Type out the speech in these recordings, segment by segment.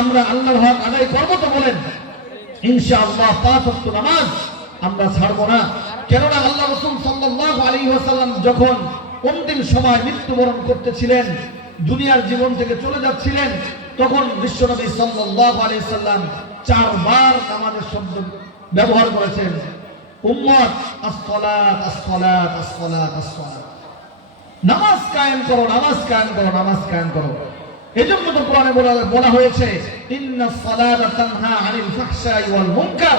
আমরা আল্লাহর হক আদায় করব তো বলেন। ইনশাআল্লাহ পাঁচ ওয়াক্ত নামাজ আমরা ছাড়বো না। কেননা আল্লাহ রসুল সাল্লাল্লাহু আলাইহি ওয়াসাল্লাম যখন অন্তিম সময় মৃত্যুবরণ করতেছিলেন, দুনিয়ার জীবন থেকে চলে যাচ্ছিলেন, তখন বিশ্বনবী সাল্লাল্লাহু আলাইহি সাল্লাম চারবার নামাজের শব্দ ব্যবহার করেছেন। উম্মত, আসসালাত আসসালাত আসসালাত আসসালাত। নামাজ কায়েম করো, নামাজ কায়েম করো, নামাজ কায়েম করো। এজন্য তো কোরআনে বলা বলা হয়েছে, ইন্না সালাতা তানহা আনিল ফাহশাই ওয়াল মুনকার।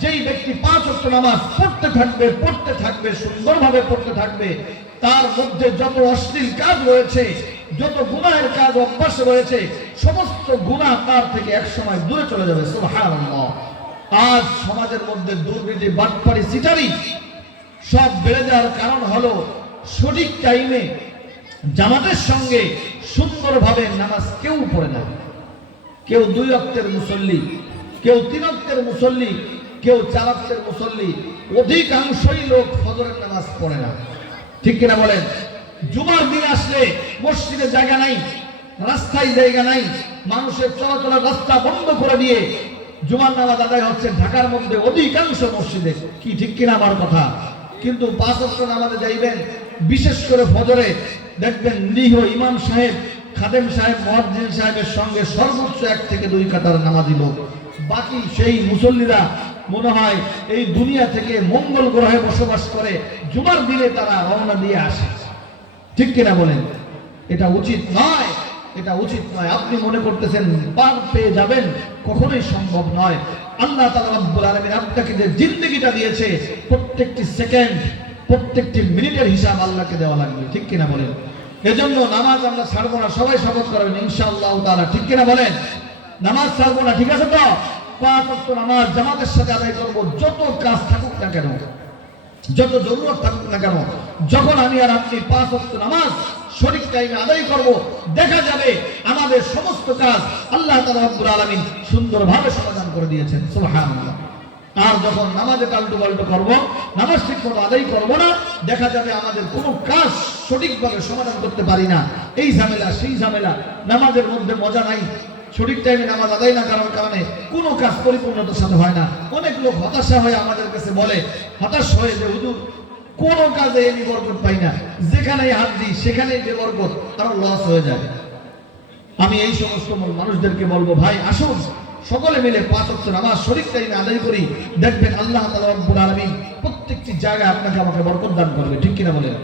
যেই ব্যক্তি পাঁচ ওয়াক্ত নামাজ পড়তে থাকবে পড়তে থাকবে, সুন্দরভাবে পড়তে থাকবে, তার মধ্যে যত অশ্লীল কাজ রয়েছে, যত গুনাহের কাজ অভ্যাস রয়েছে, সমস্ত গুনাহ তার থেকে এক সময় দূরে চলে যাবে, সুবহানাল্লাহ। আজ সমাজের মধ্যে দুর্নীতি, বাটপাড়ি, সিটারি সব বেড়ে যাওয়ার কারণ হলো সঠিক টাইমে জামাতের সঙ্গে সুন্দরভাবে নামাজ কেউ পড়ে না। কেউ দুই অক্টের মুসল্লি, কেউ তিন অক্টের মুসল্লি, কেউ চার অক্টের মুসল্লি, অধিকাংশই লোক ফজরের নামাজ পড়ে না। ঠিক কিনা বলেন? জুমার দিন আসলে মসজিদে জায়গা নাই, রাস্তায় জায়গা নাই, মানুষের চলাচলের রাস্তা বন্ধ করে দিয়ে জুমার নামাজ আদায় হচ্ছে ঢাকার মধ্যে অধিকাংশ মসজিদে। কি ঠিক কিনা আমার কথা? কিন্তু পাঁচ অক্ট নামাজে যাইবেন, বিশেষ করে ফজরে দেখবেন নিহ ইমাম সাহেব, খাদেম সাহেব মহাজিন সাহেবের সঙ্গে সর্বোচ্চ এক থেকে দুই কাতার নামাজি লোক। বাকি সেই মুসল্লিরা মনে হয় এই দুনিয়া থেকে মঙ্গল গ্রহে বসবাস করে, জুমার দিনে তারা রওনা দিয়ে আসে। ঠিক কিনা বলেন? এটা উচিত নয়, এটা উচিত নয়। আপনি মনে করতেছেন পার পেয়ে যাবেন, কখনোই সম্ভব নয়। আল্লাহ তাআলা রাব্বুল আলামিন আপনাকে যে জিন্দগিটা দিয়েছে, প্রত্যেকটি সেকেন্ড প্রত্যেকটি মিনিটের হিসাব আল্লাহকে দেওয়া লাগবে, ঠিক কিনা বলেন? এজন্য নামাজ আমরা ছাড়বো না, সবাই শপথ করবেন, ইনশাআল্লাহ তাআলা, ঠিক কিনা বলেন? নামাজ ছাড়বো না, ঠিক আছে তো? পাঁচ নামাজ জামাতের সাথে আদায় করব, যত কাজ থাকুক না কেন, যত জরুরত থাকুক না কেন, যখন আমি আর আপনি পাঁচ ওয়াক্ত নামাজ সঠিক টাইমে আদায় করব, দেখা যাবে আমাদের সমস্ত কাজ আল্লাহ তাআলা রব্বুল আলামিন সুন্দরভাবে সমাধান করে দিয়েছেন, সুবহানাল্লাহ। আর যখন নামাজে টাল্টু পাল্টু করব, নামাজ ঠিক মতো আদায় করব না, দেখা যাবে আমাদের কোনো কাজ সঠিকভাবে সমাধান করতে পারি না। এই ঝামেলা, সেই ঝামেলা, নামাজের মধ্যে মজা নাই। সঠিক টাইমে নামাজ আদায় না করার কারণে কোনো কাজ পরিপূর্ণতার সাথে হয় না। অনেক লোক হতাশা হয়ে আমাদের কাছে বলে, হতাশ হয়ে যে, হুজুর, কোনো কাজে এমনি বরকত পাই না। যেখানেই হাত দিই, সেখানেই যে বরকত আরও লস হয়ে যায়। আমি এই সমস্ত মানুষদেরকে বলব, ভাই, আসুন। সকলে মিলে পাঁচ অক্ষ নামাজ শরীর টাইমে আদায় করি। দেখবেন আল্লাহ তালা রব্বুল আলামিন প্রত্যেকটি জায়গায় আপনাকে আমাকে বরকত দান করবে। ঠিক কিনা বলেন?